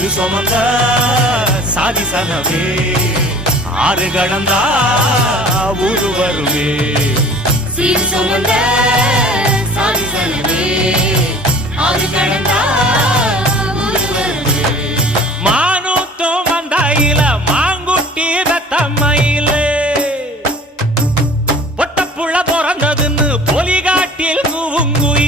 சீரு சுமந்த சாதி சனமே ஆறு கடந்தா ஊரு வருமே சீரு சுமந்த சாதி சனமே ஆறு கடந்தா ஊரு வருமே மானூத்தும் வந்தாயில மாங்குட்டி ரத்தம்மையில பொட்டப்புள்ள பிறந்ததுன்னு பொலிகாட்டில் கூவுங்குயில்